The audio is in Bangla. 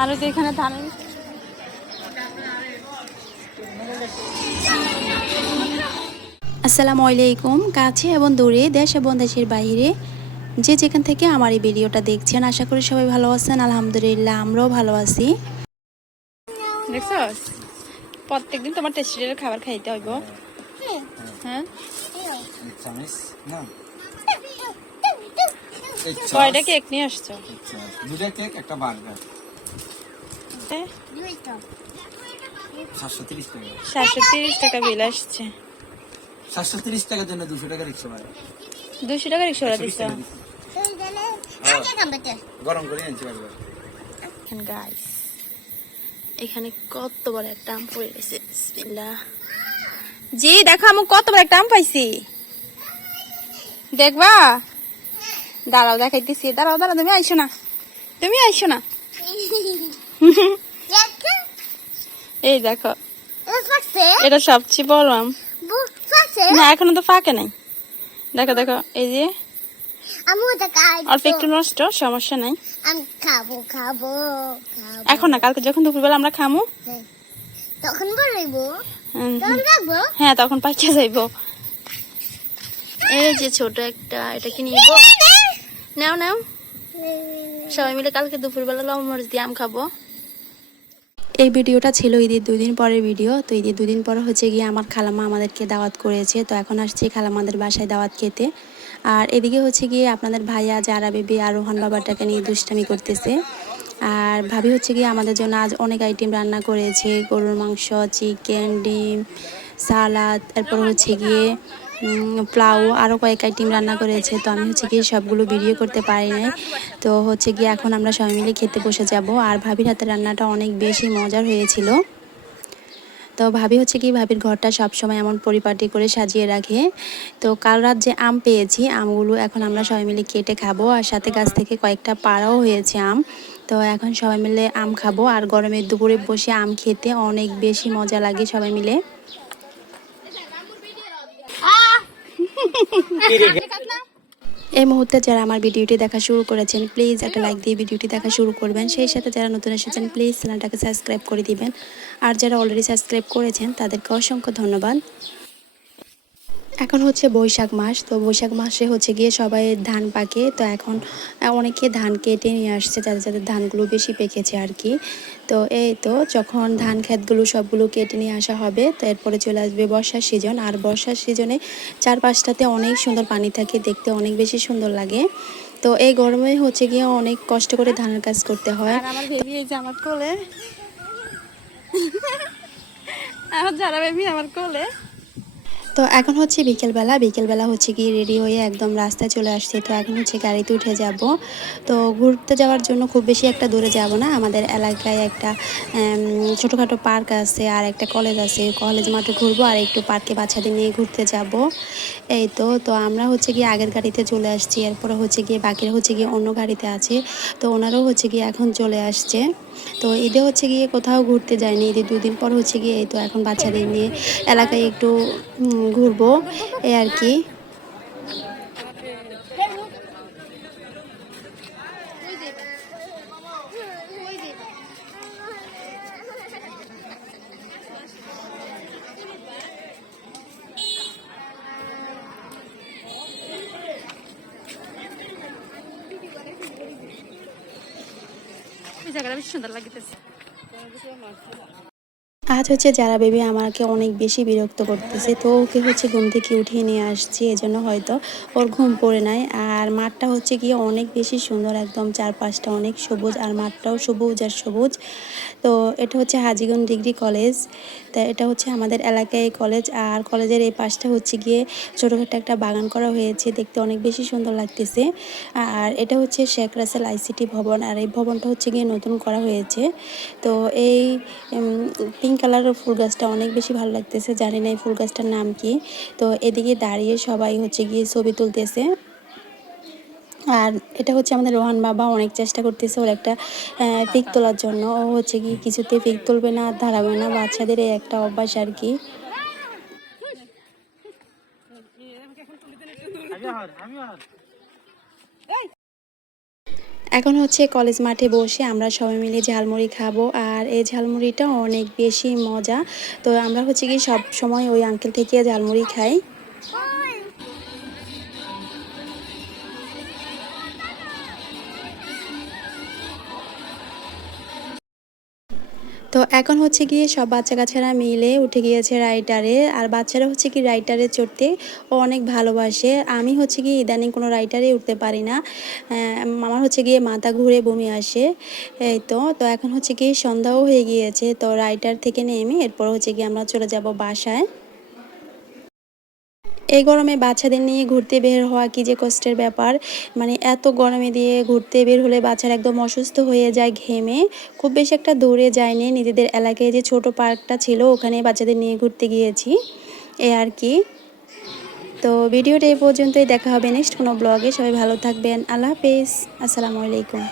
আর যেখানে ধান আসসালামু আলাইকুম। কাছে এবং দূরে, দেশ এবং দেশের বাইরে যে যেখান থেকে আমার এই ভিডিওটা দেখছেন, আশা করি সবাই ভালো আছেন। আলহামদুলিল্লাহ, আমরাও ভালো আছি। দেখছস, প্রত্যেকদিন তোমার টেস্টির খাবার খাইতে হইব। হ্যাঁ, কয়টা কেক নিয়ে আসছো? দুটা কেক, একটা বার্গার। 730 টাকা বিল আসছে। 730 টাকার জন্য 200 টাকা রিক্সা ভাড়া। 200 টাকা রিক্সা ভাড়া দিছো? গরম করে আনছি বার্গার। গাইস, এখানে কত বড় একটা আম পড়ে গেছে। বিসমিল্লাহ। জি দেখো, আমি কত বড় একটা আম পাইছি, দেখবা? দাঁড়াও, দেখাইতেছি। দাঁড়াও দাঁড়াও, তুমি আইসো না, তুমি আইসো না। এই দেখো, এটা সবচেয়ে বড় আম। না, এখনো তো ফাঁকে নাই। দেখো দেখো, এই যে অল্প একটু নষ্ট, সমস্যা নাই। এখন না, কালকে যখন দুপুরবেলা আমরা খামু তখন বলবো, হ্যাঁ তখন পাইকা যাইবো। এই যে ছোট একটা, এটা কি নিব? নাও নাও, সবাই মিলে কালকে দুপুরবেলা লবণ মরিচ দিয়ে আম খাবো। এই ভিডিওটা ছিল ঈদের 2 দিন পরের ভিডিও। তো ঈদের 2 দিন পর হচ্ছে গিয়ে আমার খালাম্মা আমাদেরকে দাওয়াত করেছে। তো এখন আসছি খালাম্মাদের বাসায় দাওয়াত খেতে। আর এদিকে হচ্ছে গিয়ে আপনাদের ভাইয়া যারা বেবি আর রোহান বাবাটাকে নিয়ে দুষ্টামি করতেছে। আর ভাবি হচ্ছে গিয়ে আমাদের জন্য আজ অনেক আইটেম রান্না করেছে, গরুর মাংস, চিকেন, ডিম, সালাদ, তারপর হচ্ছে গিয়ে পোলাও, আরও কয়েক আইটেম রান্না করেছে। তো আমি হচ্ছে গিয়ে সবগুলো ভিডিও করতে পারি নাই। তো হচ্ছে গিয়ে এখন আমরা সবাই মিলে খেতে বসে যাব। আর ভাবির হাতে রান্নাটা অনেক বেশি মজার হয়েছিল। তো ভাবি হচ্ছে কি, ভাবির ঘরটা সবসময় এমন পরিপাটি করে সাজিয়ে রাখে। তো কাল রাত যে আম পেয়েছি, আমগুলো এখন আমরা সবাই মিলে কেটে খাবো। আর সাথে গাছ থেকে কয়েকটা পাড়াও হয়েছে আম। তো এখন সবাই মিলে আম খাবো। আর গরমের দুপুরে বসে আম খেতে অনেক বেশি মজা লাগে সবাই মিলে। এই মুহূর্তে যারা আমার ভিডিওটি দেখা শুরু করেছেন, প্লিজ একটা লাইক দিয়ে ভিডিওটি দেখা শুরু করবেন। সেই সাথে যারা নতুন এসেছেন, প্লিজ চ্যানেলটাকে সাবস্ক্রাইব করে দিবেন। আর যারা অলরেডি সাবস্ক্রাইব করেছেন তাদেরকে অসংখ্য ধন্যবাদ। এখন হচ্ছে বৈশাখ মাস। তো বৈশাখ মাসে হচ্ছে গিয়ে সবাই ধান পাকে। তো এখন অনেকে ধান কেটে নিয়ে আসছে, যাদের যাদের ধানগুলো বেশি পেকেছে আর কি। তো এই তো যখন ধান ক্ষেতগুলো সবগুলো কেটে নিয়ে আসা হবে, তো এরপরে চলে আসবে বর্ষার সিজন। আর বর্ষার সিজনে চারপাশটাতে অনেক সুন্দর পানি থাকে, দেখতে অনেক বেশি সুন্দর লাগে। তো এই গরমে হচ্ছে গিয়ে অনেক কষ্ট করে ধানের কাজ করতে হয়। আর আমার বেবি এই যে আমার কোলে, আমার যারা বেবি আমার কোলে। তো এখন হচ্ছে বিকেলবেলা হচ্ছে কি রেডি হয়ে একদম রাস্তায় চলে আসছে। তো এখন হচ্ছে গাড়িতে উঠে যাব। তো ঘুরতে যাওয়ার জন্য খুব বেশি একটা দূরে যাব না, আমাদের এলাকায় একটা ছোটোখাটো পার্ক আছে আর একটা কলেজ আছে। কলেজ মাঠে ঘুরবো আর একটু পার্কে বাচ্চাদের নিয়ে ঘুরতে যাব। এই তো তো আমরা হচ্ছে গিয়ে আগের গাড়িতে চলে আসছি। এরপরে হচ্ছে গিয়ে বাকিরা হচ্ছে গিয়ে অন্য গাড়িতে আছে। তো ওনারাও হচ্ছে গিয়ে এখন চলে আসছে। তো ঈদে হচ্ছে গিয়ে কোথাও ঘুরতে যায়নি, ঈদের 2 দিন পর হচ্ছে গিয়ে এই তো এখন বাচ্চাদের নিয়ে এলাকায় একটু ঘুরবো, এই আর কি। জায়গাটা বেশ সুন্দর লাগতেছে। আজ হচ্ছে যারা বেবি আমাকে অনেক বেশি বিরক্ত করতেছে। তো ওকে হচ্ছে ঘুম থেকে উঠিয়ে নিয়ে আসছি, এজন্য হয়তো ওর ঘুম পড়ে নাই। আর মাঠটা হচ্ছে গিয়ে অনেক বেশি সুন্দর, একদম চারপাশটা অনেক সবুজ আর মাঠটাও সবুজ আর সবুজ। তো এটা হচ্ছে হাজীগঞ্জ ডিগ্রি কলেজ। তা এটা হচ্ছে আমাদের এলাকায় কলেজ। আর কলেজের এই পাশটা হচ্ছে গিয়ে ছোটোখাটো একটা বাগান করা হয়েছে, দেখতে অনেক বেশি সুন্দর লাগতেছে। আর এটা হচ্ছে শেখ রাসেল আইসিটি ভবন। আর এই ভবনটা হচ্ছে গিয়ে নতুন করা হয়েছে। তো এই পিঙ্ক কালারের ফুল গাছটা অনেক বেশি ভালো লাগতেছে, জানি না এই ফুল গাছটার নাম কি। তো এদিকে দাঁড়িয়ে সবাই হচ্ছে গিয়ে ছবি তুলতেছে। আর এটা হচ্ছে আমাদের রোহান বাবা অনেক চেষ্টা করতেছে ওর একটা পিক তোলার জন্য। ও হচ্ছে কি কিছুতে পিক তুলবে না, দাঁড়াবে না, বাচ্চাদের এই একটা অভ্যাস আর কি। এখন হচ্ছে কলেজ মাঠে বসে আমরা সবাই মিলে ঝালমুড়ি খাবো, আর এই ঝালমুড়িটা অনেক বেশি মজা। তো আমরা হচ্ছে কি সব সময় ওই আঙ্কেল থেকে ঝালমুড়ি খাই। তো এখন হচ্ছে গিয়ে সব বাচ্চা কাচ্চারা মিলে উঠে গিয়েছে রাইডারে, আর বাচ্চারা হচ্ছে কি রাইডারে চড়তে অনেক ভালোবাসে। আমি হচ্ছে কি ইদানিং কোনো রাইডারে উঠতে পারি না, আমার হচ্ছে গিয়ে মাথা ঘুরে বমি আসে। এই তো তো এখন হচ্ছে কি সন্ধ্যাও হয়ে গিয়েছে, তো রাইডার থেকে নেমে এরপর হচ্ছে কি আমরা চলে যাব বাসায়। এই গরমে বাচ্চাদের নিয়ে ঘুরতে বের হওয়া কি যে কষ্টের ব্যাপার, মানে এত গরমে দিয়ে ঘুরতে বের হলে বাচ্চারা একদম অসুস্থ হয়ে যায় ঘেমে। খুব বেশি একটা দূরে যায়নি, নিজেদের এলাকায় যে ছোট পার্কটা ছিল ওখানে বাচ্চাদের নিয়ে ঘুরতে গিয়েছি, এই আর কি। তো ভিডিওটা এই পর্যন্তই, দেখা হবে নেক্সট কোনো ব্লগে। সবাই ভালো থাকবেন, আল্লাহ হাফেজ, আসসালামু আলাইকুম।